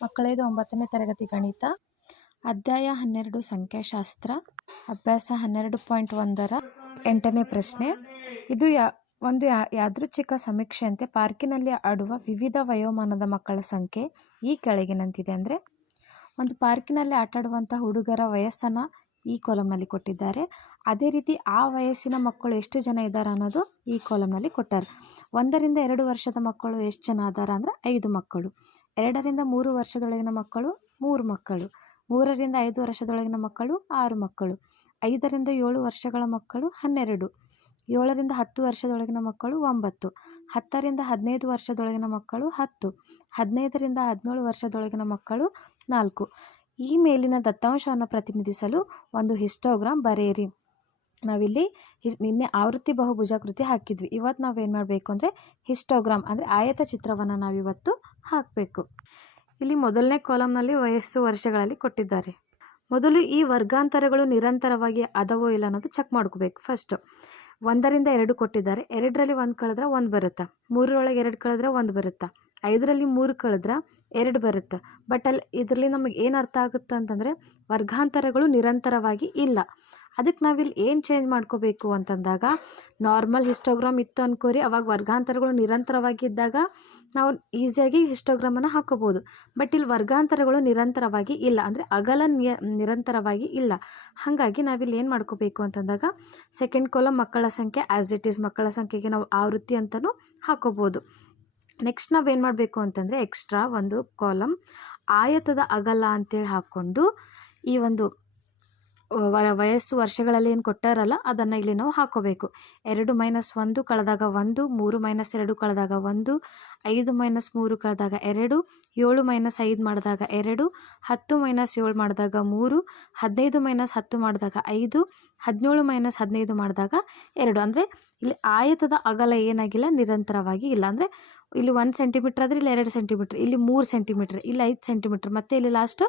ಮಕ್ಕಳೇದು 9ನೇ ತರಗತಿ ಗಣಿತ ಅಧ್ಯಾಯ 12 ಸಂಖ್ಯಾಶಾಸ್ತ್ರ ಅಭ್ಯಾಸ 12.1ರ 8ನೇ ಪ್ರಶ್ನೆ. ಇದು ಒಂದು ಯಾದೃಚ್ಛಿಕ ಸಮೀಕ್ಷೆಯಂತೆ ಪಾರ್ಕಿನಲ್ಲಿ ಆಡುವ ವಿವಿಧ ವಯೋಮಾನದ ಮಕ್ಕಳ ಸಂಖ್ಯೆ ಈ ಕೆಳಗಿನಂತಿದೆ. ಅಂದರೆ ಒಂದು ಪಾರ್ಕಿನಲ್ಲಿ ಆಟಾಡುವಂಥ ಹುಡುಗರ ವಯಸ್ಸನ್ನು ಈ ಕಾಲಮ್ನಲ್ಲಿ ಕೊಟ್ಟಿದ್ದಾರೆ. ಅದೇ ರೀತಿ ಆ ವಯಸ್ಸಿನ ಮಕ್ಕಳು ಎಷ್ಟು ಜನ ಇದ್ದಾರೆ ಅನ್ನೋದು ಈ ಕಾಲಮ್ನಲ್ಲಿ ಕೊಟ್ಟಾರೆ. 1 ರಿಂದ 2 ವರ್ಷದ ಮಕ್ಕಳು ಎಷ್ಟು ಜನ ಅದಾರ ಅಂದರೆ 5 ಮಕ್ಕಳು. 2 ರಿಂದ 3 ವರ್ಷದೊಳಗಿನ ಮಕ್ಕಳು 3 ಮಕ್ಕಳು. 3 ರಿಂದ 5 ವರ್ಷದೊಳಗಿನ ಮಕ್ಕಳು 6 ಮಕ್ಕಳು. 5 ರಿಂದ 7 ವರ್ಷಗಳ ಮಕ್ಕಳು 12. 7 ರಿಂದ 10 ವರ್ಷದೊಳಗಿನ ಮಕ್ಕಳು 9. 10 ರಿಂದ 15 ವರ್ಷದೊಳಗಿನ ಮಕ್ಕಳು 10. 15 ರಿಂದ 17 ವರ್ಷದೊಳಗಿನ ಮಕ್ಕಳು 4. ಈ ಮೇಲಿನ ದತ್ತಾಂಶವನ್ನು ಪ್ರತಿನಿಧಿಸಲು ಒಂದು ಹಿಸ್ಟೋಗ್ರಾಮ್ ಬರೆಯಿರಿ. ನಾವಿಲ್ಲಿ ನಿನ್ನೆ ಆವೃತ್ತಿ ಬಹುಭುಜಾಕೃತಿ ಹಾಕಿದ್ವಿ. ಇವತ್ತು ನಾವೇನು ಮಾಡಬೇಕು ಅಂದರೆ ಹಿಸ್ಟೋಗ್ರಾಮ್ ಅಂದರೆ ಆಯತ ಚಿತ್ರವನ್ನು ನಾವಿವತ್ತು ಹಾಕಬೇಕು. ಇಲ್ಲಿ ಮೊದಲನೇ ಕಾಲಮ್ನಲ್ಲಿ ವಯಸ್ಸು ವರ್ಷಗಳಲ್ಲಿ ಕೊಟ್ಟಿದ್ದಾರೆ. ಮೊದಲು ಈ ವರ್ಗಾಂತರಗಳು ನಿರಂತರವಾಗಿ ಅದವೋ ಇಲ್ಲ ಅನ್ನೋದು ಚೆಕ್ ಮಾಡ್ಕೋಬೇಕು. ಫಸ್ಟು 1 ರಿಂದ 2 ಕೊಟ್ಟಿದ್ದಾರೆ. 2ರಲ್ಲಿ 1 ಕಳೆದ್ರೆ 1 ಬರುತ್ತಾ. 3ರೊಳಗೆ 2 ಕಳೆದ್ರೆ 1 ಬರುತ್ತಾ. 5ರಲ್ಲಿ 3 ಕಳೆದ್ರೆ 2 ಬರುತ್ತೆ. ಬಟ್ ಅಲ್ಲಿ ಇದರಲ್ಲಿ ನಮಗೆ ಏನು ಅರ್ಥ ಆಗುತ್ತೆ ಅಂತಂದರೆ ವರ್ಗಾಂತರಗಳು ನಿರಂತರವಾಗಿ ಇಲ್ಲ. ಅದಕ್ಕೆ ನಾವಿಲ್ಲಿ ಏನು ಚೇಂಜ್ ಮಾಡ್ಕೋಬೇಕು ಅಂತಂದಾಗ ನಾರ್ಮಲ್ ಹಿಸ್ಟೋಗ್ರಾಮ್ ಇತ್ತು ಅನ್ಕೋರಿ. ಅವಾಗ ವರ್ಗಾಂತರಗಳು ನಿರಂತರವಾಗಿ ಇದ್ದಾಗ ನಾವು ಈಸಿಯಾಗಿ ಹಿಸ್ಟೋಗ್ರಾಮನ್ನು ಹಾಕೋಬೋದು. ಬಟ್ ಇಲ್ಲಿ ವರ್ಗಾಂತರಗಳು ನಿರಂತರವಾಗಿ ಇಲ್ಲ, ಅಂದರೆ ಅಗಲ ನಿರಂತರವಾಗಿ ಇಲ್ಲ. ಹಾಗಾಗಿ ನಾವಿಲ್ಲಿ ಏನು ಮಾಡ್ಕೋಬೇಕು ಅಂತಂದಾಗ ಸೆಕೆಂಡ್ ಕಾಲಮ್ ಮಕ್ಕಳ ಸಂಖ್ಯೆ ಆ್ಯಸ್ ಇಟ್ ಈಸ್, ಮಕ್ಕಳ ಸಂಖ್ಯೆಗೆ ನಾವು ಆವೃತ್ತಿ ಅಂತಲೂ ಹಾಕೋಬೋದು. ನೆಕ್ಸ್ಟ್ ನಾವೇನು ಮಾಡಬೇಕು ಅಂತಂದರೆ ಎಕ್ಸ್ಟ್ರಾ ಒಂದು ಕಾಲಮ್ ಆಯತದ ಅಗಲ ಅಂತೇಳಿ ಹಾಕ್ಕೊಂಡು ಈ ಒಂದು ವಯಸ್ಸು ವರ್ಷಗಳಲ್ಲಿ ಏನು ಕೊಟ್ಟಾರಲ್ಲ ಅದನ್ನು ಇಲ್ಲಿ ನಾವು ಹಾಕೋಬೇಕು. 2 - 1 ಕಳೆದಾಗ 1, 3 - 2 ಕಳೆದಾಗ 1, 5 - 3 ಕಳೆದಾಗ 2, 7 - 5 ಮಾಡಿದಾಗ 2, 10 - 7 ಮಾಡಿದಾಗ 3, 15 - 10 ಮಾಡಿದಾಗ 5, 17 - 15 ಮಾಡಿದಾಗ 2. ಅಂದರೆ ಇಲ್ಲಿ ಆಯತದ ಅಗಲ ಏನಾಗಿಲ್ಲ, ನಿರಂತರವಾಗಿ ಇಲ್ಲ. ಅಂದರೆ ಇಲ್ಲಿ 1 ಸೆಂಟಿಮೀಟ್ರ್ ಆದರೆ ಇಲ್ಲಿ 2 ಸೆಂಟಿಮೀಟ್ರ್, ಇಲ್ಲಿ 3 ಸೆಂಟಿಮೀಟ್ರ್, ಇಲ್ಲಿ 5 ಸೆಂಟಿಮೀಟ್ರ್, ಮತ್ತು ಇಲ್ಲಿ ಲಾಸ್ಟು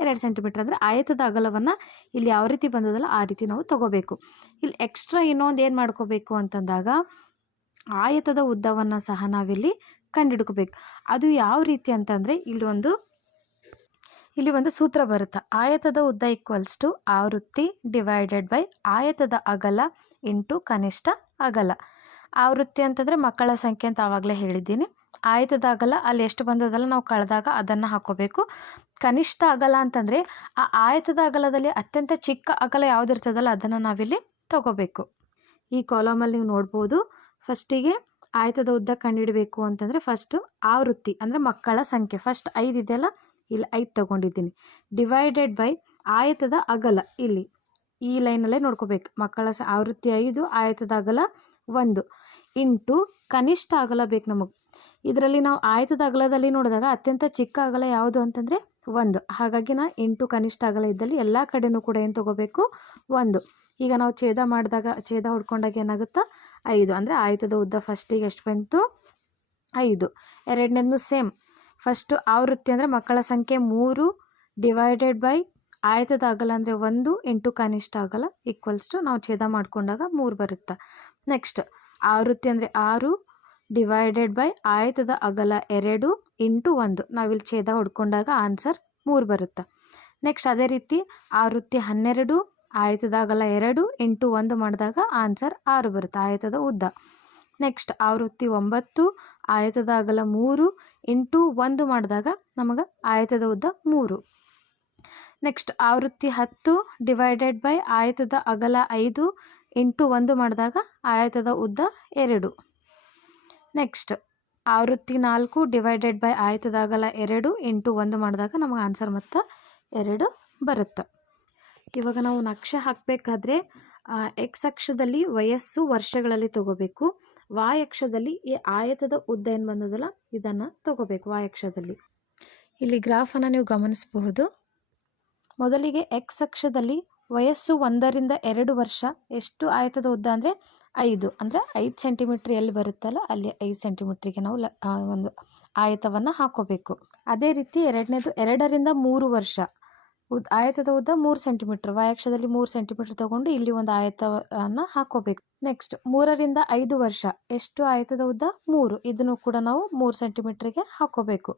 2 ಸೆಂಟಿಮೀಟ್ರ್. ಅಂದರೆ ಆಯತದ ಅಗಲವನ್ನು ಇಲ್ಲಿ ಯಾವ ರೀತಿ ಬಂದದಲ್ಲ ಆ ರೀತಿ ನಾವು ತಗೋಬೇಕು. ಇಲ್ಲಿ ಎಕ್ಸ್ಟ್ರಾ ಇನ್ನೊಂದು ಏನು ಮಾಡ್ಕೋಬೇಕು ಅಂತಂದಾಗ ಆಯತದ ಉದ್ದವನ್ನು ಸಹ ನಾವಿಲ್ಲಿ ಕಂಡುಹಿಡ್ಕೋಬೇಕು. ಅದು ಯಾವ ರೀತಿ ಅಂತಂದರೆ ಇಲ್ಲಿ ಒಂದು ಸೂತ್ರ ಬರುತ್ತೆ. ಆಯತದ ಉದ್ದ = ಆವೃತ್ತಿ ಡಿವೈಡೆಡ್ ಬೈ ಆಯತದ ಅಗಲ ಇಂಟು ಕನಿಷ್ಠ ಅಗಲ. ಆವೃತ್ತಿ ಅಂತಂದರೆ ಮಕ್ಕಳ ಸಂಖ್ಯೆ ಅಂತ ಆವಾಗಲೇ ಹೇಳಿದ್ದೀನಿ. ಆಯತದ ಅಗಲ ಅಲ್ಲಿ ಎಷ್ಟು ಬಂದದಲ್ಲ ನಾವು ಕಳೆದಾಗ ಅದನ್ನು ಹಾಕೋಬೇಕು. ಕನಿಷ್ಠ ಅಗಲ ಅಂತಂದರೆ ಆ ಆಯತದ ಅಗಲದಲ್ಲಿ ಅತ್ಯಂತ ಚಿಕ್ಕ ಅಗಲ ಯಾವುದಿರ್ತದಲ್ಲ ಅದನ್ನು ನಾವಿಲ್ಲಿ ತಗೋಬೇಕು. ಈ ಕಾಲಮಲ್ಲಿ ನೀವು ನೋಡ್ಬೋದು. ಫಸ್ಟಿಗೆ ಆಯತದ ಉದ್ದ ಕಂಡುಹಿಡಬೇಕು ಅಂತಂದರೆ ಫಸ್ಟು ಆವೃತ್ತಿ ಅಂದರೆ ಮಕ್ಕಳ ಸಂಖ್ಯೆ ಫಸ್ಟ್ 5 ಇದೆಯಲ್ಲ, ಇಲ್ಲಿ 5 ತೊಗೊಂಡಿದ್ದೀನಿ. ಡಿವೈಡೆಡ್ ಬೈ ಆಯತದ ಅಗಲ, ಇಲ್ಲಿ ಈ ಲೈನಲ್ಲೇ ನೋಡ್ಕೋಬೇಕು. ಮಕ್ಕಳ ಆವೃತ್ತಿ 5, ಆಯತದ ಅಗಲ 1 ಇಂಟು ಕನಿಷ್ಠ ಅಗಲ ಬೇಕು ನಮಗೆ. ಇದರಲ್ಲಿ ನಾವು ಆಯತದ ಅಗಲದಲ್ಲಿ ನೋಡಿದಾಗ ಅತ್ಯಂತ ಚಿಕ್ಕ ಅಗಲ ಯಾವುದು ಅಂತಂದರೆ 1. ಹಾಗಾಗಿ ನಾ ಇಂಟು ಕನಿಷ್ಠ ಅಗಲ ಇದ್ದಲ್ಲಿ ಎಲ್ಲ ಕಡೆಯೂ ಕೂಡ ಏನು ತೊಗೋಬೇಕು, 1. ಈಗ ನಾವು ಛೇದ ಹೊಡ್ಕೊಂಡಾಗ ಏನಾಗುತ್ತಾ 5. ಅಂದರೆ ಆಯತದ ಉದ್ದ ಫಸ್ಟಿಗೆ ಎಷ್ಟು ಬಂತು 5. ಎರಡನೇದು ಸೇಮ್. ಫಸ್ಟು ಆವೃತ್ತಿ ಅಂದರೆ ಮಕ್ಕಳ ಸಂಖ್ಯೆ 3 ಡಿವೈಡೆಡ್ ಬೈ ಆಯತದ ಅಗಲ ಅಂದರೆ 1 ಇಂಟು ಕನಿಷ್ಠ ಅಗಲ = ನಾವು ಛೇದ ಮಾಡಿಕೊಂಡಾಗ 3 ಬರುತ್ತೆ. ನೆಕ್ಸ್ಟ್ ಆವೃತ್ತಿ ಅಂದರೆ 6 ಡಿವೈಡೆಡ್ ಬೈ ಆಯತದ ಅಗಲ 2 ಇಂಟು 1. ನಾವಿಲ್ಲಿ ಛೇದ ಹೊಡ್ಕೊಂಡಾಗ ಆನ್ಸರ್ 3 ಬರುತ್ತೆ. ನೆಕ್ಸ್ಟ್ ಅದೇ ರೀತಿ ಆವೃತ್ತಿ 12 ಆಯತದ ಅಗಲ 2 ಇಂಟು 1 ಮಾಡಿದಾಗ ಆನ್ಸರ್ 6 ಬರುತ್ತೆ, ಆಯತದ ಉದ್ದ. ನೆಕ್ಸ್ಟ್ ಆವೃತ್ತಿ 9 ಆಯತದ ಅಗಲ 3 ಇಂಟು 1 ಮಾಡಿದಾಗ ನಮಗೆ ಆಯತದ ಉದ್ದ 3. ನೆಕ್ಸ್ಟ್ ಆವೃತ್ತಿ 10 ಡಿವೈಡೆಡ್ ಬೈ ಆಯತದ ಅಗಲ 5 ಇಂಟು 1 ಮಾಡಿದಾಗ ಆಯತದ ಉದ್ದ 2. ನೆಕ್ಸ್ಟ್ ಆವೃತ್ತಿ 4 ಡಿವೈಡೆಡ್ ಬೈ ಆಯತದ ಅಗಲ 2 ಇಂಟು 1 ಮಾಡಿದಾಗ ನಮಗೆ ಆನ್ಸರ್ ಮತ್ತು 2 ಬರುತ್ತೆ. ಇವಾಗ ನಾವು ನಕ್ಷೆ ಹಾಕಬೇಕಾದ್ರೆ ಎಕ್ಸ್ ಅಕ್ಷದಲ್ಲಿ ವಯಸ್ಸು ವರ್ಷಗಳಲ್ಲಿ ತಗೋಬೇಕು. ವಾಯ್ ಅಕ್ಷದಲ್ಲಿ ಈ ಆಯತದ ಉದ್ದ ಏನು ಬಂದದಲ್ಲ ಇದನ್ನು ತಗೋಬೇಕು. ವಾಯ್ ಅಕ್ಷದಲ್ಲಿ ಇಲ್ಲಿ ಗ್ರಾಫನ್ನು ನೀವು ಗಮನಿಸಬಹುದು. ಮೊದಲಿಗೆ ಎಕ್ಸ್ ಅಕ್ಷದಲ್ಲಿ ವಯಸ್ಸು 1 ರಿಂದ 2 ವರ್ಷ ಎಷ್ಟು ಆಯತದ ಉದ್ದ ಅಂದರೆ 5. ಅಂದರೆ 5 ಸೆಂಟಿಮೀಟ್ರ್ ಎಲ್ಲಿ ಬರುತ್ತಲ್ಲ ಅಲ್ಲಿ 5 ಸೆಂಟಿಮೀಟ್ರಿಗೆ ನಾವು ಒಂದು ಆಯತವನ್ನು ಹಾಕೋಬೇಕು. ಅದೇ ರೀತಿ ಎರಡನೇದು 2 ರಿಂದ 3 ವರ್ಷ ಆಯತದ ಉದ್ದ 3 ಸೆಂಟಿಮೀಟ್ರ್. ವಾಯಕ್ಷದಲ್ಲಿ 3 ಸೆಂಟಿಮೀಟ್ರ್ ತೊಗೊಂಡು ಇಲ್ಲಿ ಒಂದು ಆಯತವನ್ನು ಹಾಕೋಬೇಕು. ನೆಕ್ಸ್ಟ್ 3 ರಿಂದ 5 ವರ್ಷ ಎಷ್ಟು ಆಯತದ ಉದ್ದ 3. ಇದನ್ನು ಕೂಡ ನಾವು 3 ಸೆಂಟಿಮೀಟ್ರಿಗೆ ಹಾಕೋಬೇಕು.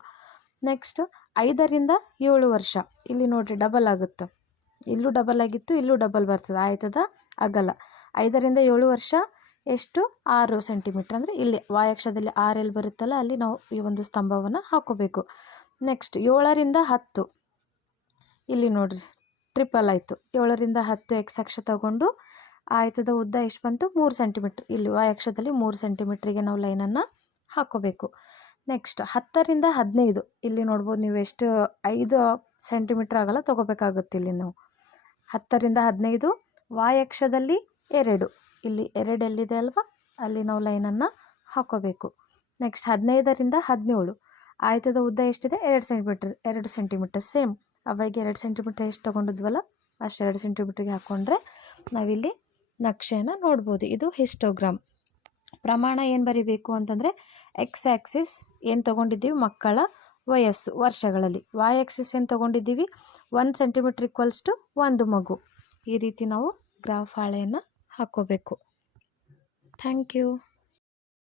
ನೆಕ್ಸ್ಟ್ 5ರಿಂದ 7 ವರ್ಷ, ಇಲ್ಲಿ ನೋಡಿರಿ ಡಬಲ್ ಆಗುತ್ತೆ, ಇಲ್ಲೂ ಡಬಲ್ ಆಗಿತ್ತು, ಇಲ್ಲೂ ಡಬಲ್ ಬರ್ತದೆ ಆಯ್ತದ ಅಗಲ. 5ರಿಂದ 7 ವರ್ಷ ಎಷ್ಟು 6 ಸೆಂಟಿಮೀಟ್ರ್, ಅಂದರೆ ಇಲ್ಲಿ ವಾಯಕ್ಷದಲ್ಲಿ 6 ಎಲ್ಲಿ ಬರುತ್ತಲ್ಲ ಅಲ್ಲಿ ನಾವು ಈ ಒಂದು ಸ್ತಂಭವನ್ನು ಹಾಕೋಬೇಕು. ನೆಕ್ಸ್ಟ್ 7ರಿಂದ 10, ಇಲ್ಲಿ ನೋಡಿರಿ ಟ್ರಿಪಲ್ ಆಯಿತು, 7ರಿಂದ 10 ಎಕ್ಸ್ ಅಕ್ಷ ತಗೊಂಡು ಆಯತದ ಉದ್ದ ಎಷ್ಟು ಬಂತು 3 ಸೆಂಟಿಮೀಟ್ರ್, ಇಲ್ಲಿ ವಾಯಕ್ಷದಲ್ಲಿ 3 ಸೆಂಟಿಮೀಟ್ರಿಗೆ ನಾವು ಲೈನನ್ನು ಹಾಕೋಬೇಕು. ನೆಕ್ಸ್ಟ್ 10ರಿಂದ 15, ಇಲ್ಲಿ ನೋಡ್ಬೋದು ನೀವು ಎಷ್ಟು 5 ಸೆಂಟಿಮೀಟ್ರ್ ಆಗಲ್ಲ ತೊಗೋಬೇಕಾಗುತ್ತೆ. ಇಲ್ಲಿ ನಾವು 10ರಿಂದ 15 ವಾಯಕ್ಷದಲ್ಲಿ 2, ಇಲ್ಲಿ 2 ಎಲ್ಲಿದೆ ಅಲ್ವಾ ಅಲ್ಲಿ ನಾವು ಲೈನನ್ನು ಹಾಕೋಬೇಕು. ನೆಕ್ಸ್ಟ್ 15ರಿಂದ 17 ಆಯತದ ಉದ್ದ ಎಷ್ಟಿದೆ 2 ಸೆಂಟಿಮೀಟ್ರ್ ಸೇಮ್ ಅವಾಗ 2 ಸೆಂಟಿಮೀಟ್ರ್ ಎಷ್ಟು ತೊಗೊಂಡಿದ್ವಲ್ಲ ಅಷ್ಟು 2 ಸೆಂಟಿಮೀಟ್ರಿಗೆ ಹಾಕ್ಕೊಂಡ್ರೆ ನಾವಿಲ್ಲಿ ನಕ್ಷೆಯನ್ನು ನೋಡ್ಬೋದು. ಇದು ಹಿಸ್ಟೋಗ್ರಾಮ್. ಪ್ರಮಾಣ ಏನು ಬರಿಬೇಕು ಅಂತಂದರೆ ಎಕ್ಸ್ ಆ್ಯಕ್ಸಿಸ್ ಏನು ತೊಗೊಂಡಿದ್ದೀವಿ ಮಕ್ಕಳ ವಯಸ್ಸು ವರ್ಷಗಳಲ್ಲಿ, ವಾಯ್ ಆ್ಯಕ್ಸಿಸ್ ಏನು ತೊಗೊಂಡಿದ್ದೀವಿ 1 ಸೆಂಟಿಮೀಟ್ರ್ ಈಕ್ವಲ್ಸ್ ಟು 1 ಮಗು. ಈ ರೀತಿ ನಾವು ಗ್ರಾಫ್ ಹಾಳೆಯನ್ನು ಹಾಕ್ಕೋಬೇಕು. Thank you.